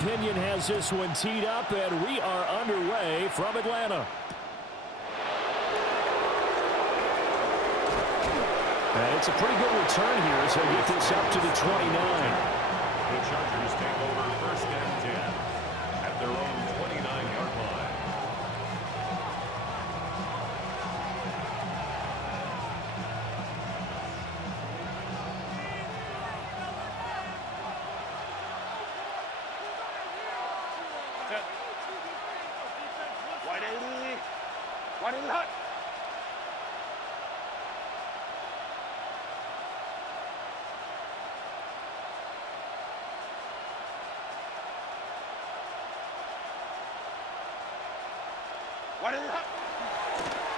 Pinion has this one teed up, and we are underway from Atlanta. And it's a pretty good return here as they get this up to the 29. The Chargers take over first and 10 at their own 29-yard line. Wide 80 hot.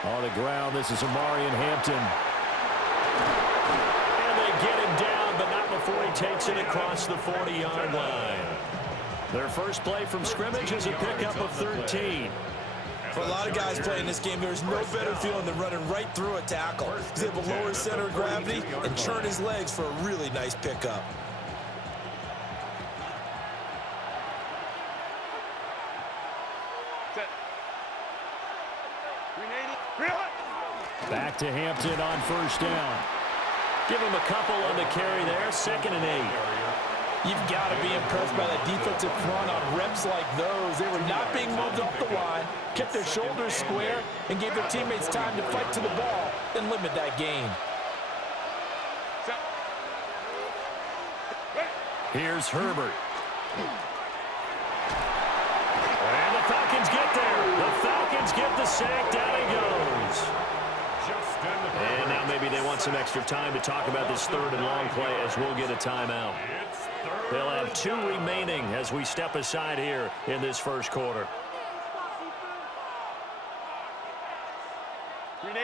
On the ground, this is Amarian Hampton. And they get him down, but not before he takes it across the 40-yard line. Their first play from scrimmage is a pickup of 13. For a lot of guys playing this game, there's no better feeling than running right through a tackle. He's able to lower his center of gravity and turn his legs for a really nice pickup. Back to Hampton on first down. Give him a couple on the carry there, 2nd and 8. You've got to be impressed by that defensive front on reps like those. They were not being moved up the line, kept their shoulders square, and gave their teammates time to fight to the ball and limit that gain. Here's Herbert. And the Falcons get there. The Falcons get the sack. Down he goes. And now maybe they want some extra time to talk about this 3rd and long play as we'll get a timeout. They'll have 2 remaining as we step aside here in this first quarter.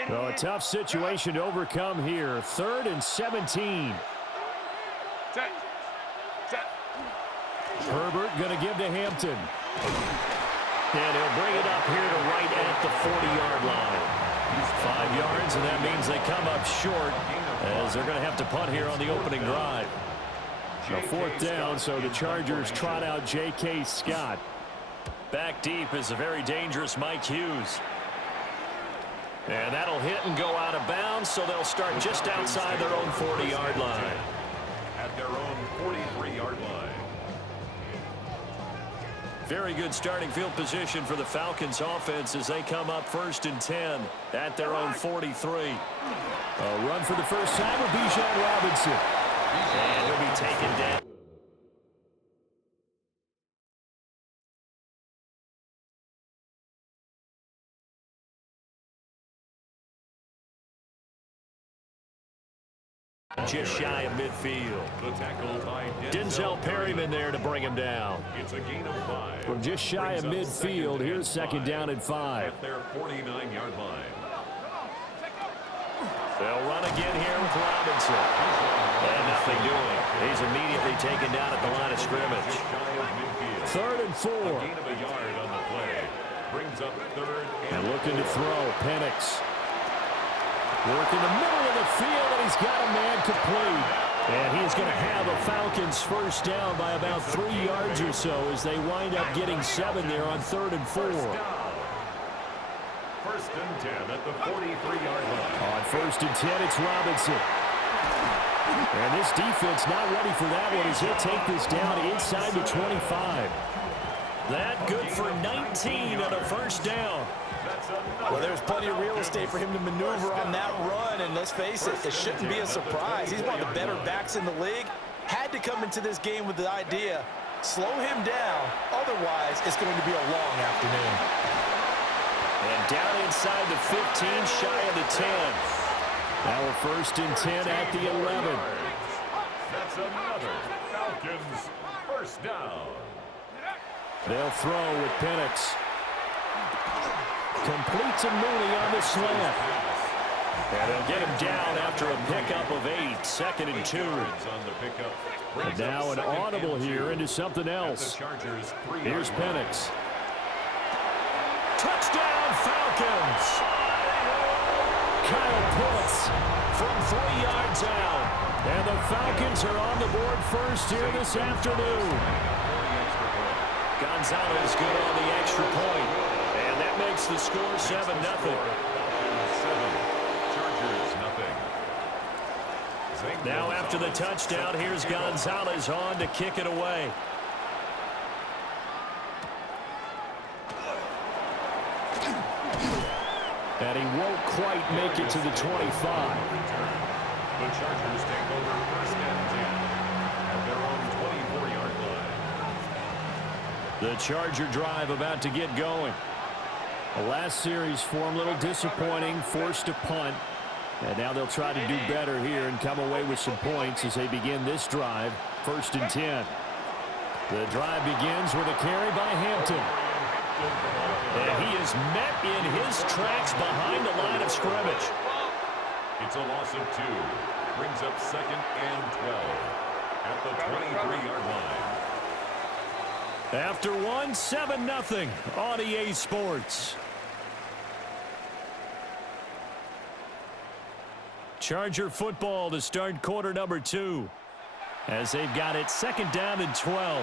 So a tough situation to overcome here. 3rd and 17. Herbert going to give to Hampton. And he'll bring it up here to right at the 40-yard line. 5 yards, and that means they come up short as they're going to have to punt here on the opening drive. A 4th down, so the Chargers trot out J.K. Scott. Back deep is a very dangerous Mike Hughes. And that'll hit and go out of bounds, so they'll start just outside their own 40-yard line. At their own 43-yard line. Very good starting field position for the Falcons offense as they come up 1st and 10 at their own 43. A run for the first time with Bijan Robinson. And he'll be taken down. Just shy of midfield. The tackle by Denzel Perryman there to bring him down. It's a gain of 5. From just shy of midfield, here's 2nd down and 5. At their 49-yard line. They'll run again here with Robinson. And nothing doing. He's immediately taken down at the line of scrimmage. 3rd and 4. A gain of a yard on the play. Brings up 3rd and looking to throw. Penix. Work in the middle of the field, and he's got a man complete. And he's going to have a Falcons first down by about 3 yards or so as they wind up getting 7 there on 3rd and 4. 1st and 10 at the 43-yard line. On 1st and 10, it's Robinson. And this defense not ready for that one as he'll take this down inside the 25. That good for 19 on a first down. Well, there's plenty of real estate for him to maneuver on that run, and let's face it, it shouldn't be a surprise. He's one of the better backs in the league. Had to come into this game with the idea, slow him down, otherwise it's going to be a long afternoon. And down inside the 15, shy of the 10. Now a 1st and 10 at the 11. That's another Falcons first down. They'll throw with Penix. Complete to Mooney on the slant. And they'll get him down after a pickup of 8. 2nd and 2. And now an audible here into something else. Here's Penix. Touchdown Falcons! Kyle Pitts from 3 yards out. And the Falcons are on the board first here this afternoon. Gonzalez good on the extra point. And that makes the score 7-0. Chargers nothing. Now after the touchdown, here's Gonzalez on to kick it away. And he won't quite make it to the 25. The Chargers take over first and 10 at their own 24-yard line. The Charger drive about to get going. The last series for him, a little disappointing, forced to punt. And now they'll try to do better here and come away with some points as they begin this drive, first and 10. The drive begins with a carry by Hampton. And he is met in his tracks behind the line of scrimmage. It's a loss of 2. Brings up second and 12 at the 23-yard line. After one, 7-0 on EA Sports. Charger football to start quarter number 2 as they've got it second down and 12.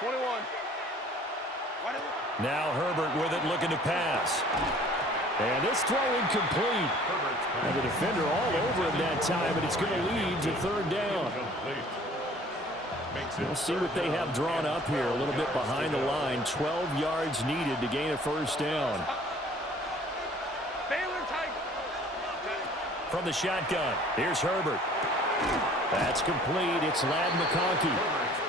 21. Now Herbert with it, looking to pass. And this throw incomplete. And the defender all over him that time, and it's going to lead to third down. We'll see what they have drawn up here, a little bit behind the line. 12 yards needed to gain a first down. From the shotgun, here's Herbert. That's complete. It's Ladd McConkey.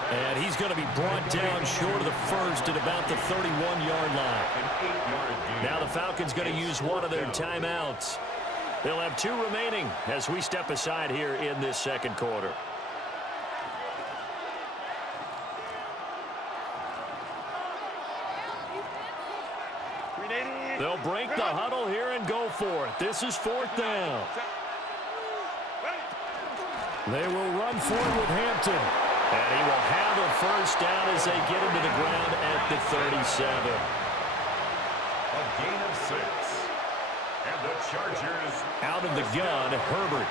And he's going to be brought down short of the first at about the 31-yard line. Now the Falcons going to use one of their timeouts. They'll have 2 remaining as we step aside here in this second quarter. They'll break the huddle here and go for it. This is fourth down. They will run forward with Hampton. And he will have a first down as they get him to the ground at the 37. A gain of 6. And the Chargers out of the gun, Herbert.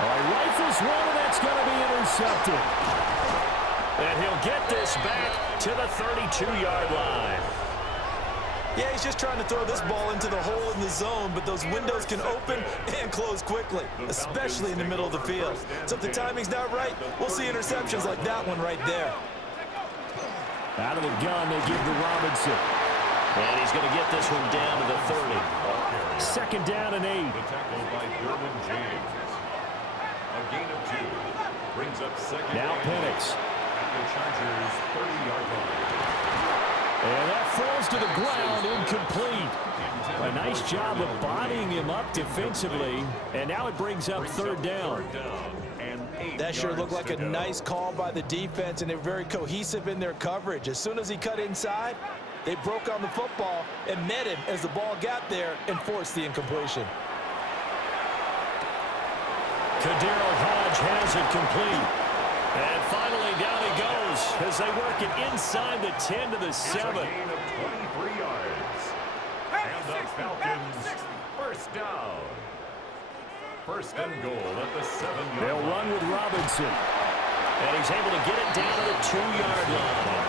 He rifles one, and that's going to be intercepted. And he'll get this back to the 32-yard line. Yeah, he's just trying to throw this ball into the hole in the zone, but those windows can open and close quickly, especially in the middle of the field. So if the timing's not right, we'll see interceptions like that one right there. Out of the gun, they give to Robinson. And he's going to get this one down to the 30. Second down and 8. The tackle by Derwin James. A gain of 2. Brings up second. Now Penix. At the Chargers' 30-yard line. And that falls to the ground, incomplete. A nice job of bodying him up defensively. And now it brings up third down. That sure looked like a nice call by the defense, and they're very cohesive in their coverage. As soon as he cut inside, they broke on the football and met him as the ball got there and forced the incompletion. Kadero Hodge has it complete. And finally down he goes as they work it inside the 10 to the 7. A gain of 23 yards. And the Falcons first down. First and goal at the 7-yard line. They'll run with Robinson. And he's able to get it down to the 2-yard line.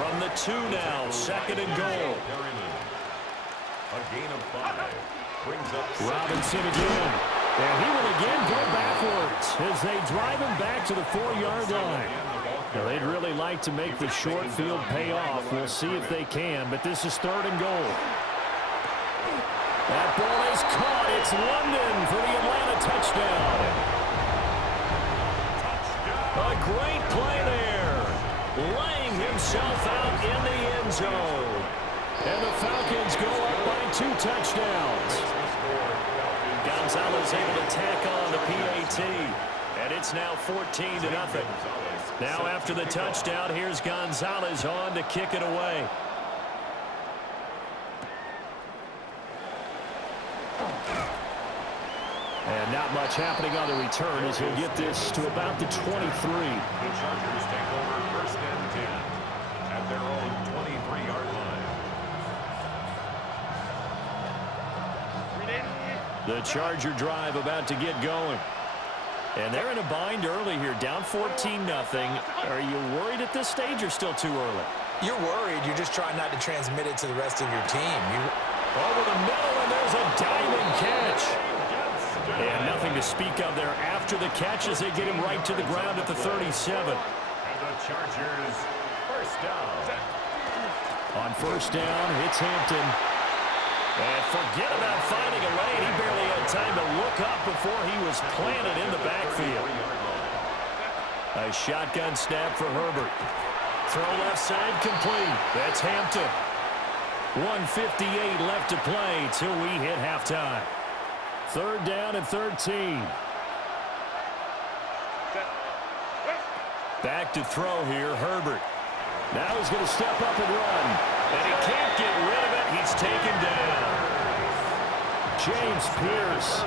From the 2 now, second and goal. A gain of 5. Brings up Robinson again. And he will again go backwards as they drive him back to the 4-yard line. Now, they'd really like to make the short field pay off. We'll see if they can, but this is third and goal. That ball is caught. It's London for the Atlanta touchdown. A great play there. Laying himself out in the end zone. And the Falcons go up by 2 touchdowns. Gonzalez able to tack on the PAT. And it's now 14-0. Now after the touchdown, here's Gonzalez on to kick it away. And not much happening on the return as he'll get this to about the 23. The Chargers take over first and 10 at their own 23-yard line. The Charger drive about to get going. And they're in a bind early here, down 14-0. Are you worried at this stage or still too early? You're worried. You're just trying not to transmit it to the rest of your team. Over the middle, and there's a diving catch. And nothing to speak of there after the catch as they get him right to the ground at the 37. And the Chargers, first down. On first down, it's Hampton. And forget about finding a lane. He barely had time to look up before he was planted in the backfield. A shotgun snap for Herbert. Throw left side complete. That's Hampton. 1:58 left to play till we hit halftime. Third down and 13. Back to throw here, Herbert. Now he's going to step up and run. And he can't get rid of it. He's taken down. James Pierce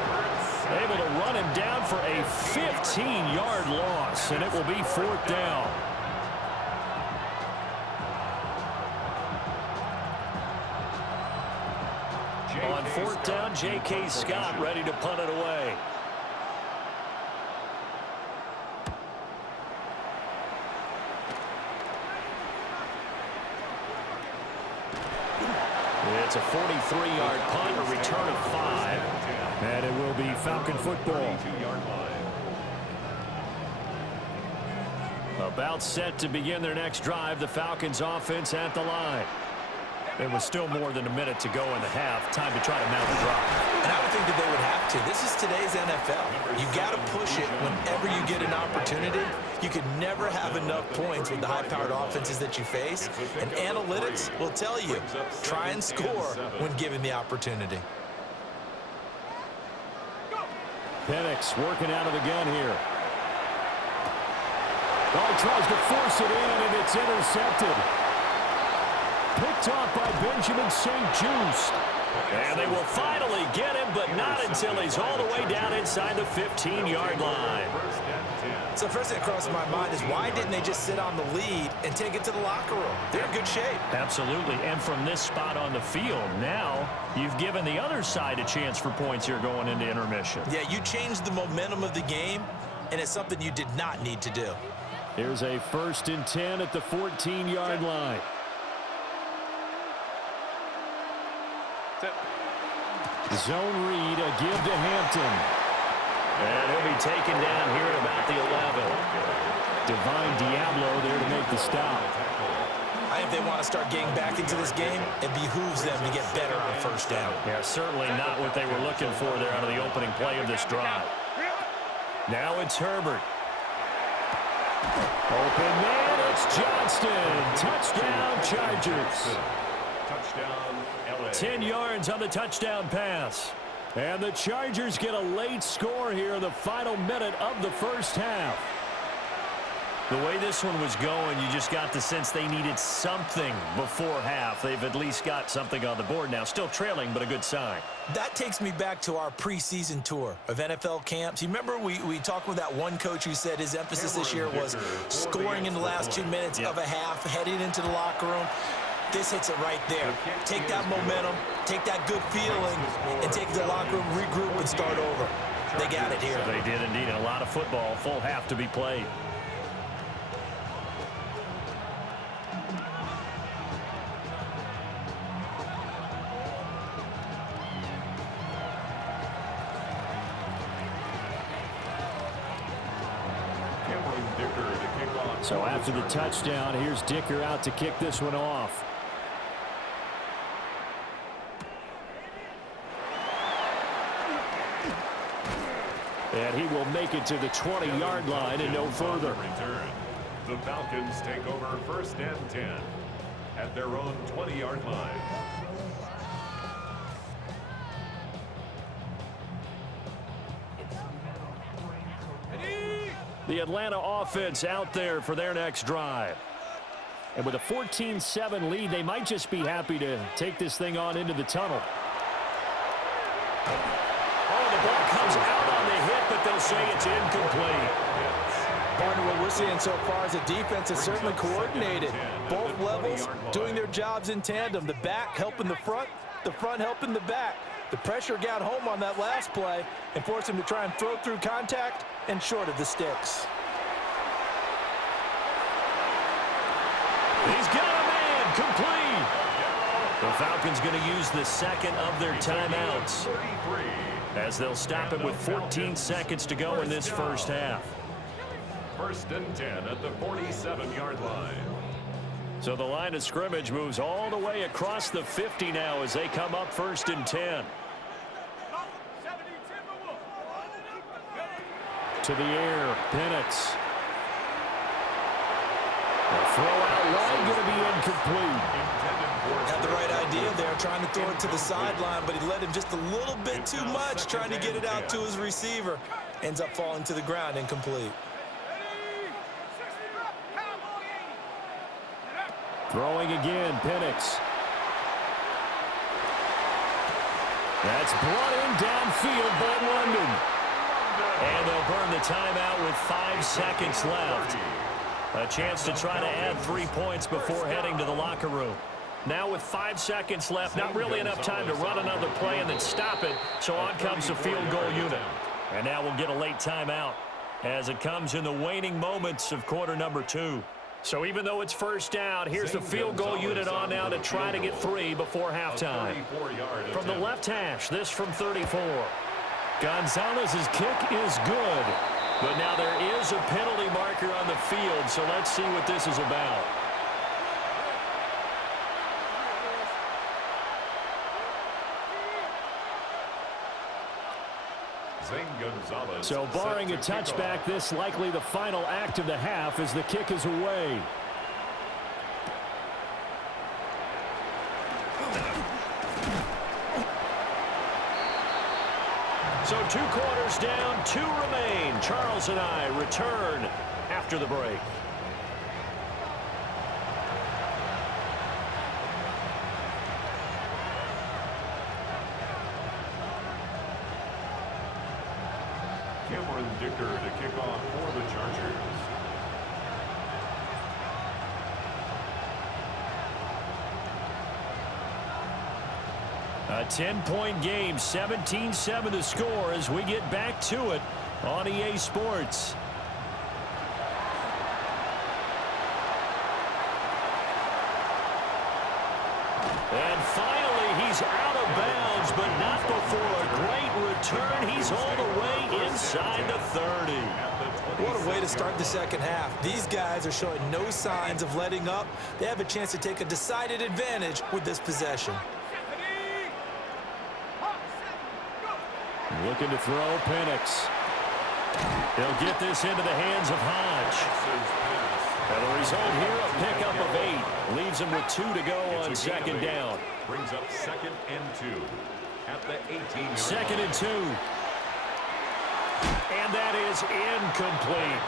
able to run him down for a 15-yard loss, and it will be fourth down. On fourth down, J.K. Scott ready to punt it away. It's a 43-yard punt, a return of 5. And it will be Falcon football. About set to begin their next drive, the Falcons offense at the line. It was still more than a minute to go in the half. Time to try to mount a drive. And I would think that they would have to. This is today's NFL. You got to push it whenever you get an opportunity. You could never have enough points with the high-powered offenses that you face. And analytics will tell you, try and score when given the opportunity. Penix working out of the gun here. Oh, tries to force it in, and it's intercepted. Picked off by Benjamin St-Juste. And they will finally get him, but not until he's all the way down inside the 15-yard line. So first thing that crossed my mind is why didn't they just sit on the lead and take it to the locker room? They're in good shape. Absolutely, and from this spot on the field, now you've given the other side a chance for points here going into intermission. Yeah, you changed the momentum of the game, and it's something you did not need to do. Here's a 1st and 10 at the 14-yard line. Zone read, a give to Hampton. And he'll be taken down here at about the 11. Divine Diablo there to make the stop. I think if they want to start getting back into this game, it behooves them to get better on first down. Yeah, certainly not what they were looking for there out of the opening play of this drive. Now it's Herbert. Open man, it's Johnston. Touchdown, Chargers. Touchdown, LA. 10 yards on the touchdown pass. And the Chargers get a late score here in the final minute of the first half. The way this one was going, you just got the sense they needed something before half. They've at least got something on the board now. Still trailing, but a good sign. That takes me back to our preseason tour of NFL camps. You remember we talked with that one coach who said his emphasis this year was scoring in the last 2 minutes of a half, heading into the locker room. This hits it right there. Take that momentum, take that good feeling, and take the locker room, regroup, and start over. They got it here. They did indeed. And a lot of football, full half to be played. So after the touchdown, here's Dicker out to kick this one off. And he will make it to the 20-yard line and no further. The Falcons take over 1st and 10 at their own 20-yard line. The Atlanta offense out there for their next drive. And with a 14-7 lead, they might just be happy to take this thing on into the tunnel. Oh, the ball comes out on the hit, but they'll say it's incomplete. Partner, what we're seeing so far is the defense is certainly coordinated. Both levels doing their jobs in tandem. The back helping the front helping the back. The pressure got home on that last play and forced him to try and throw through contact and short of the sticks. He's got a man complete. The Falcons going to use the second of their timeouts as they'll stop it with 14 seconds to go in this first half. 1st and 10 at the 47-yard line. So the line of scrimmage moves all the way across the 50 now as they come up 1st and 10. To the air, Penix. The throw out wide going to be incomplete. Had the right idea there, trying to throw it to the sideline, but he let him just a little bit too much, trying to get it out to his receiver. Ends up falling to the ground, incomplete. Throwing again, Penix. That's brought in downfield by London. And they'll burn the timeout with 5 seconds left. A chance to try to add 3 points before heading to the locker room. Now with 5 seconds left, not really enough time to run another play and then stop it. So on comes the field goal unit. And now we'll get a late timeout as it comes in the waning moments of quarter number 2. So even though it's first down, here's the field goal unit on now to try to get 3 before halftime. From the left hash, this from 34. Gonzalez's kick is good. But now there is a penalty marker on the field, so let's see what this is about. So barring a touchback, this likely the final act of the half as the kick is away. So 2 quarters down, 2 remain. Charles and I return after the break. Cameron Dicker to kick off for the Chargers. A 10-point game, 17-7 to score as we get back to it on EA Sports. And finally, he's out of bounds, but not before a great return. He's all the way inside the 30. What a way to start the second half. These guys are showing no signs of letting up. They have a chance to take a decided advantage with this possession. Looking to throw, Penix. He'll get this into the hands of Hodge. And the result here, a pickup of 8. Leaves him with 2 to go on second down. Brings up 2nd and 2 at the 18. 2nd and 2. And that is incomplete.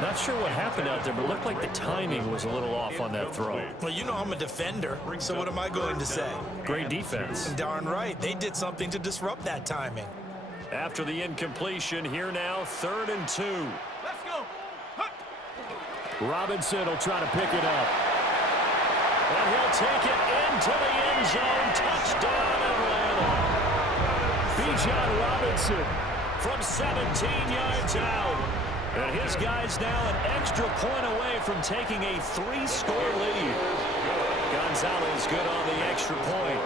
Not sure what happened out there, but it looked like the timing was a little off on that throw. Well, you know I'm a defender, so what am I going to say? Great defense. Darn right. They did something to disrupt that timing. After the incompletion, here now, 3rd and 2. Let's go. Robinson will try to pick it up. And he'll take it into the end zone. Touchdown, Atlanta. Bijan Robinson from 17 yards out. And his guy's now an extra point away from taking a 3-score lead. Gonzalez good on the extra point.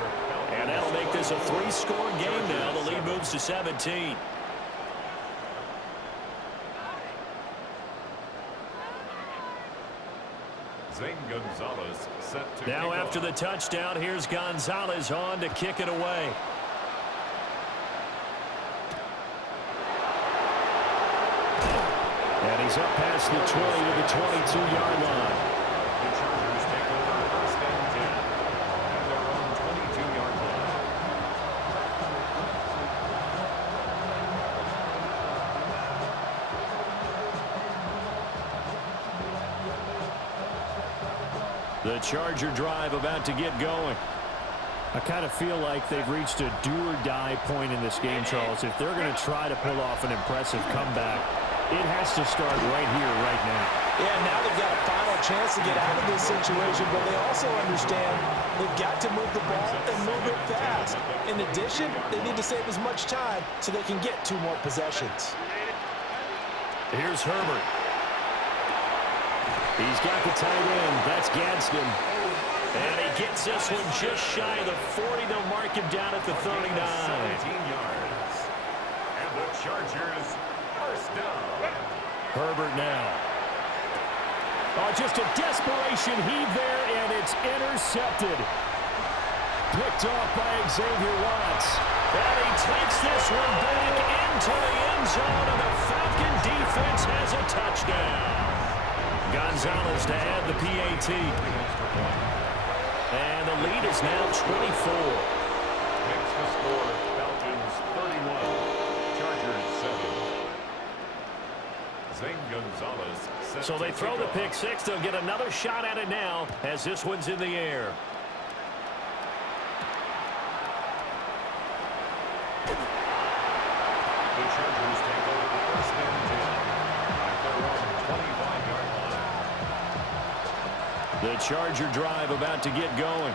And that'll make this a 3-score game now. The lead moves to 17. Zane Gonzalez set to Now after the touchdown, here's Gonzalez on to kick it away. And he's up past the 20 to the 22-yard line. The Chargers take over 1st and 10 at their own 22-yard line. The Charger drive about to get going. I kind of feel like they've reached a do-or-die point in this game, Charles. If they're going to try to pull off an impressive comeback, it has to start right here, right now. Yeah, now they've got a final chance to get out of this situation, but they also understand they've got to move the ball and move it fast. In in addition, they need to save as much time so they can get 2 more possessions. Here's Herbert. He's got the tight end. That's Gadsden. And he gets this one just shy of the 40. They'll mark him down at the 39. 17 yards. And the Chargers first down. Herbert now. Oh, just a desperation heave there, and it's intercepted. Picked off by Xavier Watts. And he takes this one back into the end zone, and the Falcon defense has a touchdown. Gonzalez to add the PAT. And the lead is now 24. Makes the score Falcons 31, Chargers 7. Zane Gonzalez. So they throw the pick six. They'll get another shot at it now as this one's in the air. The Chargers take over first and 10 at their own 25-yard line. The Charger drive about to get going.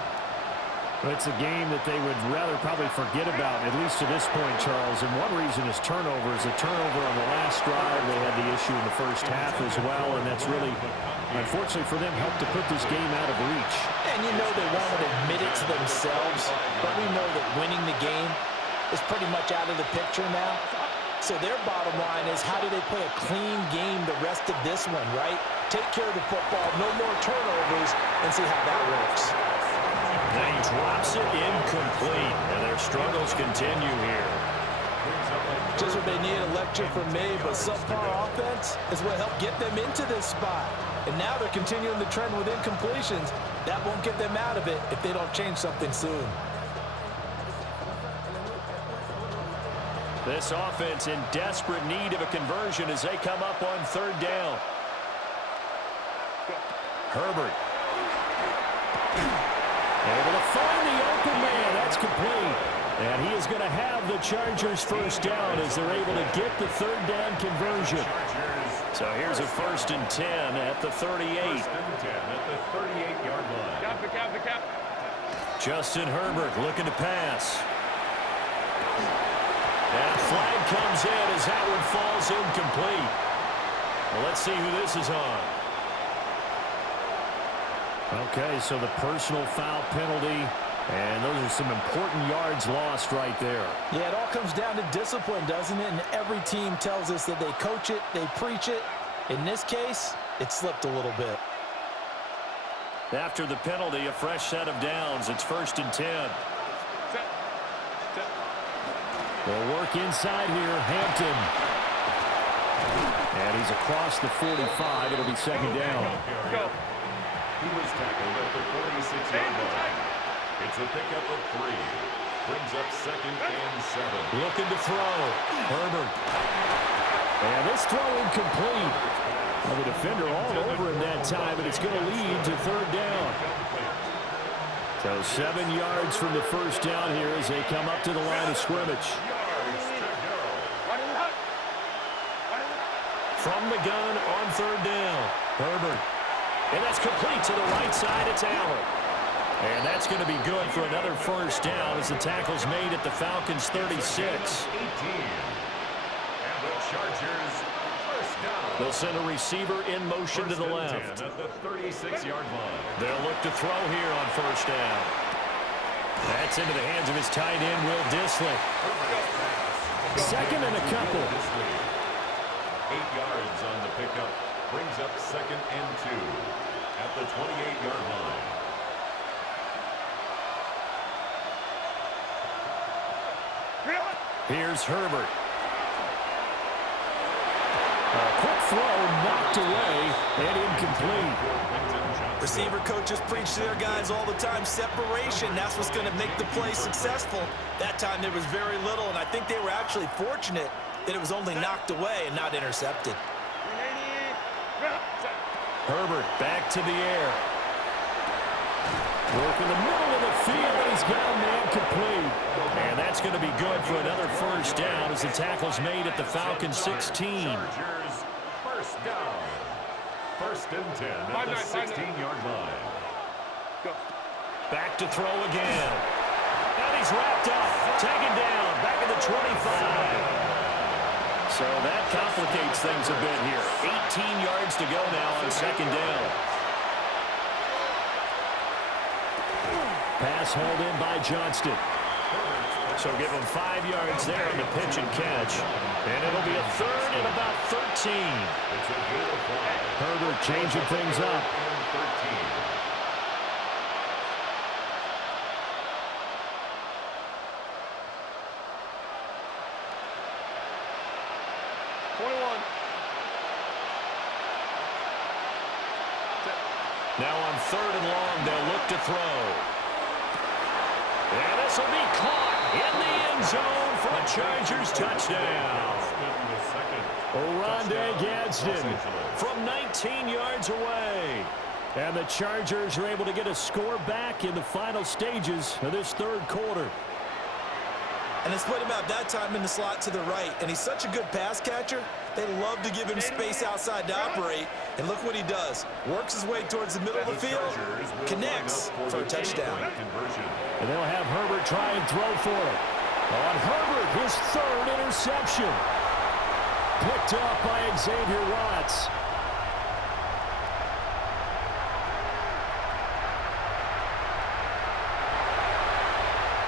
It's a game that they would rather probably forget about, at least to this point, Charles. And one reason is turnovers. A turnover on the last drive. They had the issue in the first half as well, and that's really, unfortunately for them, helped to put this game out of reach. And you know they won't admit it to themselves, but we know that winning the game is pretty much out of the picture now. So their bottom line is, how do they play a clean game the rest of this one, right? Take care of the football, no more turnovers, and see how that works. And he drops it incomplete, and their struggles continue here. Just what they need, a lecture from me, but subpar offense is what helped get them into this spot. And now they're continuing the trend with incompletions. That won't get them out of it if they don't change something soon. This offense in desperate need of a conversion as they come up on third down. Herbert. Able to find the open man. That's complete. And he is going to have the Chargers first down as they're able to get the third down conversion. So here's a 1st and 10 at the 38. 1st and 10 at the 38-yard line. Cap. Justin Herbert looking to pass. And a flag comes in as that one falls incomplete. Well, let's see who this is on. Okay, so the personal foul penalty, and those are some important yards lost right there. Yeah, it all comes down to discipline, doesn't it? And every team tells us that they coach it, they preach it. In this case, it slipped a little bit. After the penalty, a fresh set of downs. It's 1st and 10. They'll work inside here, Hampton. And he's across the 45. It'll be 2nd down. He was tackled at the 46-yard line. It's a pickup of 3. Brings up 2nd and 7. Looking to throw. Herbert. And this throw incomplete. Well, the defender all over him that time, and it's going to lead to 3rd down. So 7 yards from the first down here as they come up to the line of scrimmage. From the gun on 3rd down. Herbert. And that's complete to the right side. It's Allen. And that's going to be good for another first down as the tackle's made at the Falcons' 36. 18. And the Chargers first down. They'll send a receiver in motion to the left. At the 36-yard line. They'll look to throw here on first down. That's into the hands of his tight end, Will Dissly. 2nd and a couple. 8 yards on the pickup. Brings up 2nd and 2 at the 28-yard line. Here's Herbert. A quick throw knocked away and incomplete. Receiver coaches preach to their guys all the time, separation. That's what's going to make the play successful. That time there was very little, and I think they were actually fortunate that it was only knocked away and not intercepted. Herbert back to the air. Work in the middle of the field, and he's got a man complete. And that's going to be good for another first down as the tackle's made at the Falcons' 16. Chargers first down. 1st and 10 at the 16-yard line. Back to throw again. And he's wrapped up. taken down, back at the 25. So that complicates things a bit here. 18 yards to go now on second down. Pass hauled in by Johnston. So give him 5 yards there on the pitch and catch. And it'll be a third and about 13. Herbert changing things up. 21. Now on third and long, they'll look to throw. And this will be caught in the end zone for a Chargers touchdown. Oronde Gadsden from 19 yards away. And the Chargers are able to get a score back in the final stages of this third quarter. And they split him out that time in the slot to the right. And he's such a good pass catcher, they love to give him space outside to operate. And look what he does. Works his way towards the middle of the field, connects for a touchdown. And they'll have Herbert try and throw for it. On Herbert, his third interception. Picked up by Xavier Watts.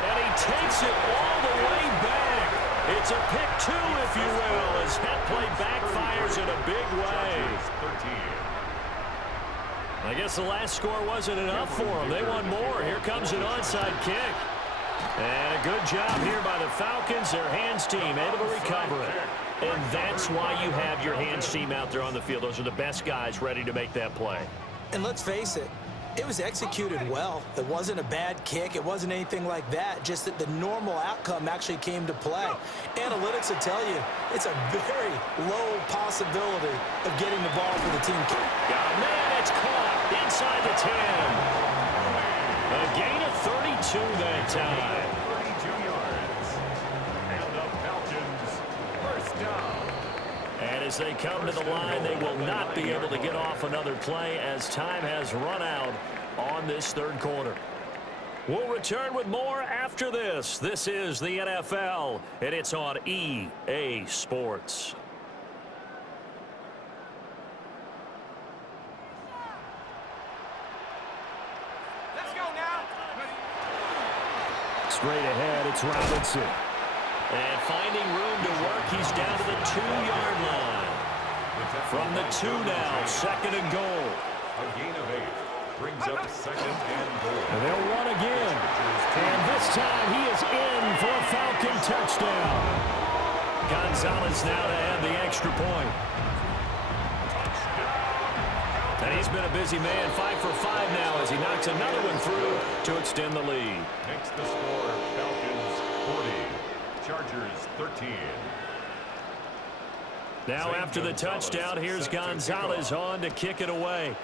And he takes it all the way back. It's a pick two, if you will, as that play backfires in a big way. I guess the last score wasn't enough for them. They want more. Here comes an onside kick. And a good job here by the Falcons. Their hands team able to recover it. And that's why you have your hands team out there on the field. Those are the best guys ready to make that play. And let's face it, it was executed well. It wasn't a bad kick. It wasn't anything like that. Just that the normal outcome actually came to play. Analytics will tell you it's a very low possibility of getting the ball for the team. Got a man, it's caught inside the 10. A gain of 32 that time. 32 yards. And the Falcons, first down. And as they come to the line, they will not be able to get off another play as time has run out on this third quarter. We'll return with more after this. This is the NFL, and it's on EA Sports. Let's go now. Straight ahead, it's Robinson. And finding room to work, he's down to the 2-yard line. From the 2 now, second and goal. A gain of 8 brings up second and goal. And they'll run again. And this time he is in for a Falcon touchdown. Gonzalez now to add the extra point. And he's been a busy man, 5 for 5 now as he knocks another one through to extend the lead. Makes the score Falcons 40. Chargers 13. Now after the touchdown, here's Gonzalez on to kick it away.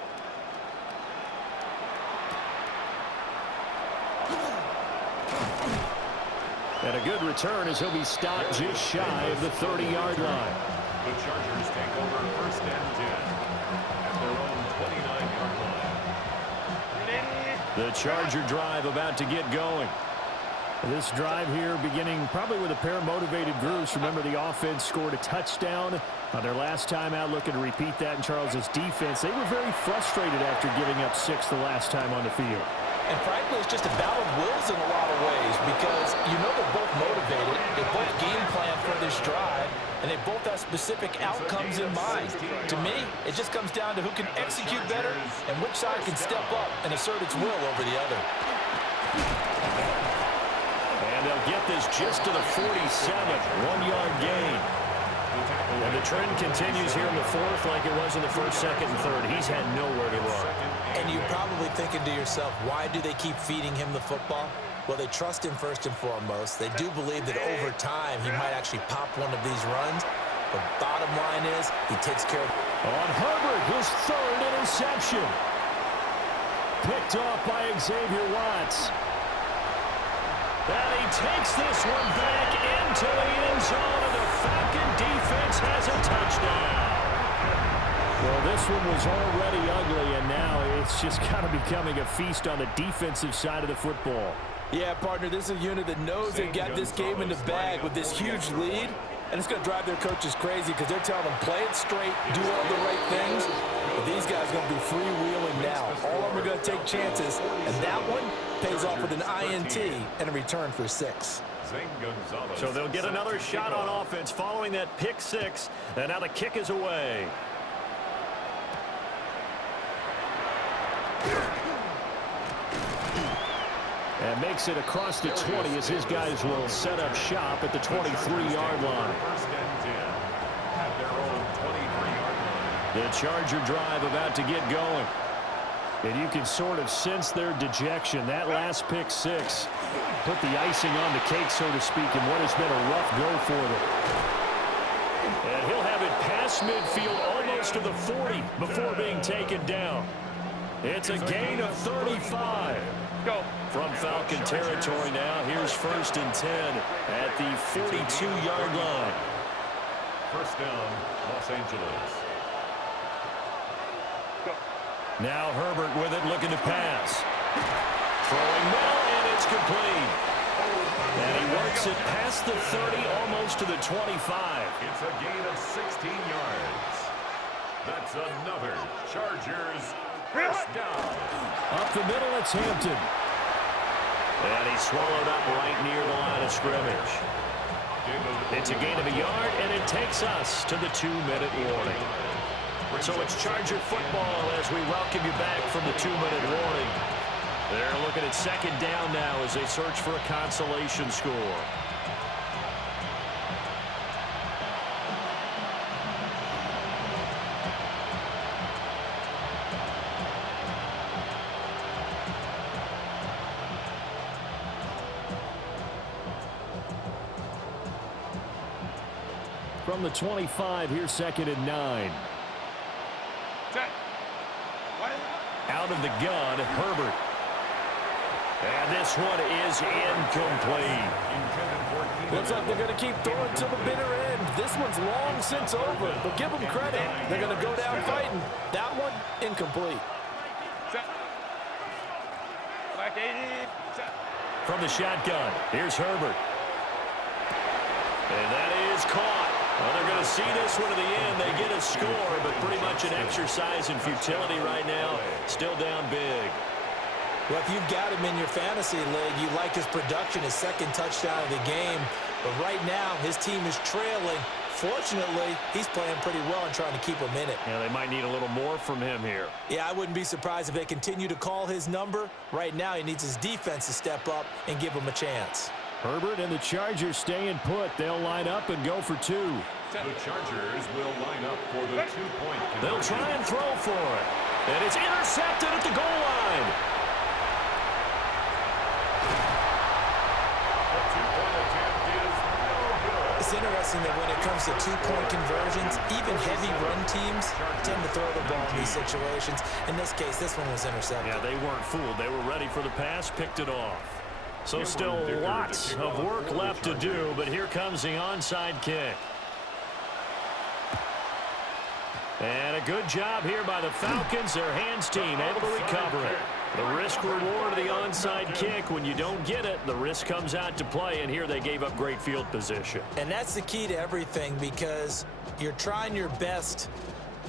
And a good return as he'll be stopped just shy of the 30-yard line. The Chargers take over first and 10 at their own 29-yard line. The Charger drive about to get going. This drive here beginning probably with a pair of motivated groups. Remember, the offense scored a touchdown on their last time out, looking to repeat that in Charles's defense. They were very frustrated after giving up 6 the last time on the field. And frankly, it's just a battle of wills in a lot of ways because you know they're both motivated. They both game plan for this drive, and they both have specific outcomes in mind. To me, it just comes down to who can execute better and which side can step up and assert its will over the other. And they'll get this just to the 47, 1-yard gain. And the trend continues here in the fourth like it was in the first, second, and third. He's had nowhere to run. And you're probably thinking to yourself, why do they keep feeding him the football? Well, they trust him first and foremost. They do believe that over time he might actually pop one of these runs. The bottom line is he takes care of. On Herbert, his third interception. Picked off by Xavier Watts. And he takes this one back into the end zone, and the Falcon defense has a touchdown. Well, this one was already ugly, and now it's just kind of becoming a feast on the defensive side of the football. Yeah, partner, this is a unit that knows they've got this game in the bag with this huge lead, and it's going to drive their coaches crazy because they're telling them, play it straight, do all the right things. But these guys are going to be freewheeling now. All of them are going to take chances, and that one pays off with an INT and a return for 6. So they'll get another shot on offense following that pick 6, and now the kick is away. And makes it across the 20 as his guys will set up shop at the 23-yard line. The Charger drive about to get going. And you can sort of sense their dejection. That last pick 6 put the icing on the cake, so to speak, in what has been a rough go for them. And he'll have it past midfield almost to the 40 before being taken down. It's a gain of 35. Go. From Falcon territory now, here's 1st and 10 at the 42-yard line. First down, Los Angeles. Now Herbert with it, looking to pass. Throwing middle, and it's complete. And he works it past the 30, almost to the 25. It's a gain of 16 yards. That's another Chargers first down. Up the middle, it's Hampton. And he's swallowed up right near the line of scrimmage. It's a gain of a yard, and it takes us to the 2-minute warning. So it's Charger football as we welcome you back from the 2-minute warning. They're looking at 2nd down now as they search for a consolation score. From the 25, here's 2nd and 9. Out of the gun, Herbert. And this one is incomplete. Looks like they're going to keep throwing to the bitter end. This one's long since over, but give them credit. They're going to go down fighting. That one, incomplete. From the shotgun, here's Herbert. And that is caught. Well, they're going to see this one to the end. They get a score, but pretty much an exercise in futility right now. Still down big. Well, if you've got him in your fantasy league, you like his production, his 2nd touchdown of the game. But right now, his team is trailing. Fortunately, he's playing pretty well and trying to keep him in it. Yeah, they might need a little more from him here. Yeah, I wouldn't be surprised if they continue to call his number. Right now, he needs his defense to step up and give him a chance. Herbert and the Chargers staying put. They'll line up and go for 2. The Chargers will line up for the 2-point conversion. They'll try and throw for it. And it's intercepted at the goal line. The 2-point attempt is no good. It's interesting that when it comes to 2-point conversions, even heavy run teams tend to throw the ball in these situations. In this case, this one was intercepted. Yeah, they weren't fooled. They were ready for the pass, picked it off. So still lots of work left to do, but here comes the onside kick. And a good job here by the Falcons, their hands team, able to recover it. The risk-reward of the onside kick, when you don't get it, the risk comes out to play, and here they gave up great field position. And that's the key to everything, because you're trying your best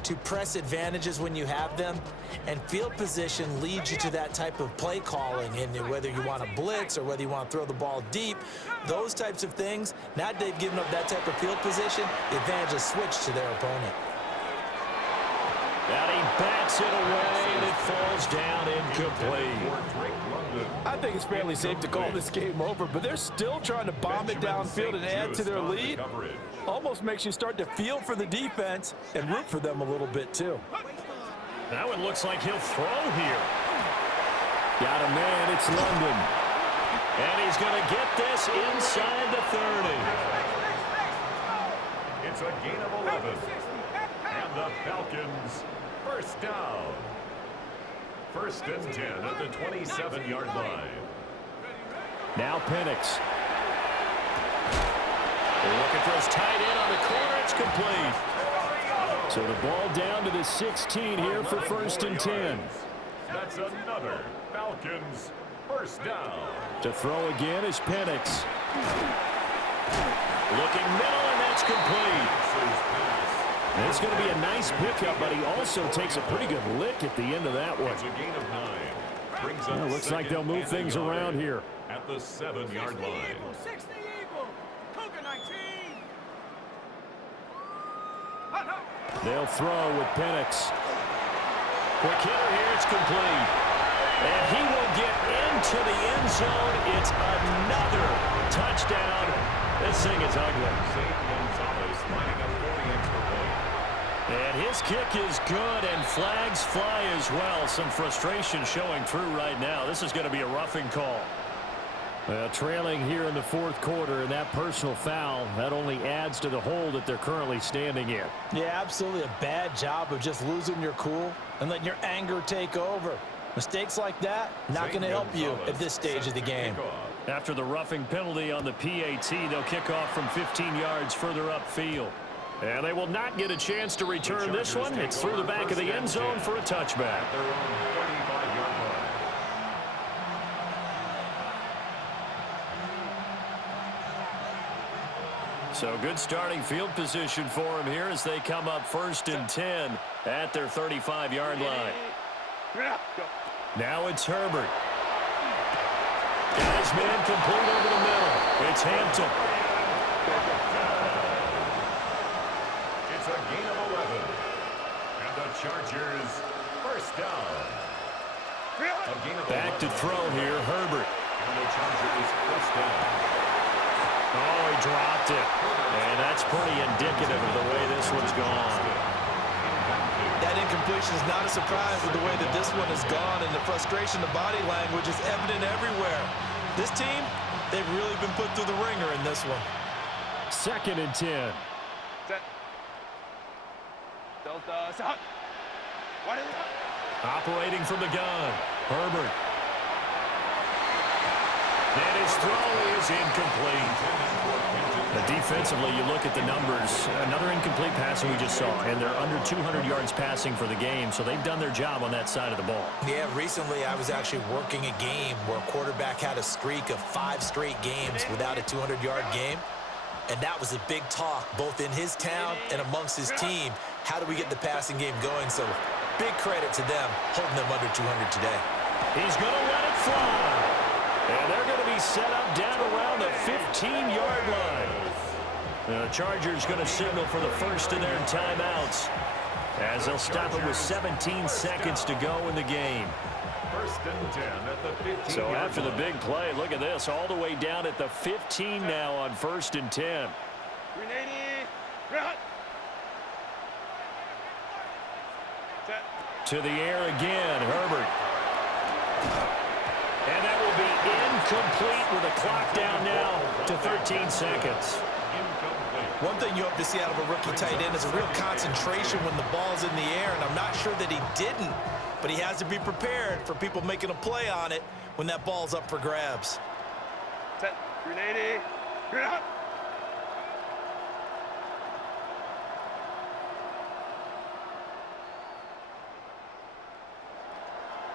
to press advantages when you have them, and field position leads you to that type of play calling. And whether you want to blitz or whether you want to throw the ball deep, those types of things, now that they've given up that type of field position, the advantage is switched to their opponent. And he bats it away, and it falls down incomplete. I think it's fairly safe to call this game over, but they're still trying to bomb it downfield and add to their lead. Almost makes you start to feel for the defense and root for them a little bit, too. That one looks like he'll throw here. Got a man, it's London. And he's going to get this inside the 30. It's a gain of 11. And the Falcons, first down. 1st and 10 at the 27-yard line. Now Penix. They're looking for his tight end on the corner. It's complete. So the ball down to the 16 here for 1st and 10. That's another Falcons first down. To throw again is Penix. Looking middle, and that's complete. It's going to be a nice pickup, but he also takes a pretty good lick at the end of that one. It's a gain of 9. Brings up Looks like they'll move things around here. At the 7-yard line. 60 Eagle. Cougar 19. They'll throw with Penix. Quick hitter here, it's complete. And he will get into the end zone. It's another touchdown. This thing is ugly. And his kick is good, and flags fly as well. Some frustration showing through right now. This is going to be a roughing call. Trailing here in the fourth quarter, and that personal foul, that only adds to the hole that they're currently standing in. Yeah, absolutely a bad job of just losing your cool and letting your anger take over. Mistakes like that, not going to help you at this stage of the game. After the roughing penalty on the PAT, they'll kick off from 15 yards further upfield. And they will not get a chance to return this one. It's through the back of the end zone for a touchback. So good starting field position for them here as they come up 1st and 10 at their 35-yard line. Now it's Herbert. Got his man complete over the middle. It's Hampton. It's a gain of 11. And the Chargers, first down. Back to throw here, Herbert. And the Chargers, first down. Oh, he dropped it. And that's pretty indicative of the way this one's gone. That incompletion is not a surprise with the way that this one has gone, and the frustration, the body language is evident everywhere. This team, they've really been put through the ringer in this one. 2nd and 10. Set. Delta. Set. What is it? Operating from the gun, Herbert. And his throw is incomplete. Defensively, you look at the numbers. Another incomplete pass we just saw, and they're under 200 yards passing for the game, so they've done their job on that side of the ball. Yeah, recently I was actually working a game where a quarterback had a streak of 5 straight games without a 200-yard game, and that was a big talk both in his town and amongst his team. How do we get the passing game going? So big credit to them holding them under 200 today. He's going to let it fly. And they're going to be set up down around the 15-yard line. The Chargers going to signal for the first of their timeouts as they'll stop it with 17 seconds to go in the game. 1st and 10 at the 15. So after the big play, look at this, all the way down at the 15 now on 1st and 10. 380. Run. Set. To the air again, Herbert. And that will be incomplete with the clock down now to 13 seconds. One thing you hope to see out of a rookie tight end is a real concentration when the ball's in the air, and I'm not sure that he didn't, but he has to be prepared for people making a play on it when that ball's up for grabs. Set. 380. Run.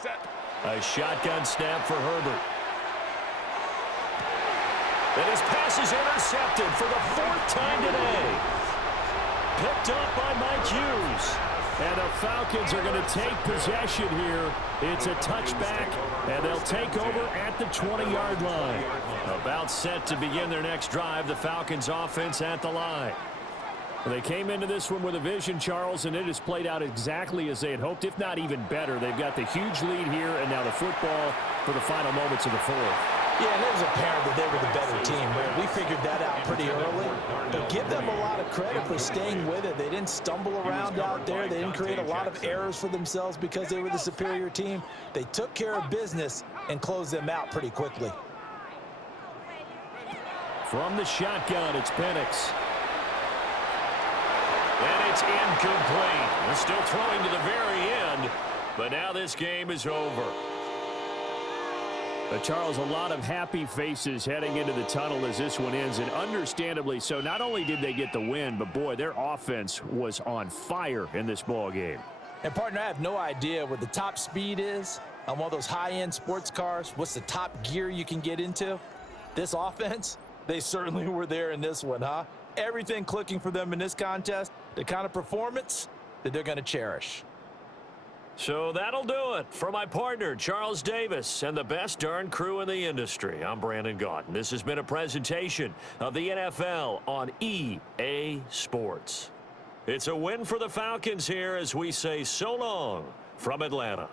Set. A shotgun snap for Herbert. And his pass is intercepted for the 4th time today. Picked up by Mike Hughes. And the Falcons are going to take possession here. It's a touchback, and they'll take over at the 20-yard line. About set to begin their next drive, the Falcons offense at the line. They came into this one with a vision, Charles, and it has played out exactly as they had hoped, if not even better. They've got the huge lead here, and now the football for the final moments of the 4th. Yeah, and it was apparent that they were the better team. Right? We figured that out pretty early. But give them a lot of credit for staying with it. They didn't stumble around out there. They didn't create a lot of errors for themselves because they were the superior team. They took care of business and closed them out pretty quickly. From the shotgun, it's Penix. And it's incomplete. They're still throwing to the very end, but now this game is over. Charles, a lot of happy faces heading into the tunnel as this one ends, and understandably so. Not only did they get the win, but boy, their offense was on fire in this ball game. And partner, I have no idea what the top speed is on one of those high-end sports cars, what's the top gear you can get into? This offense, they certainly were there in this one, huh? Everything clicking for them in this contest, the kind of performance that they're going to cherish. So that'll do it for my partner, Charles Davis, and the best darn crew in the industry. I'm Brandon Gaudin. This has been a presentation of the NFL on EA Sports. It's a win for the Falcons here as we say so long from Atlanta.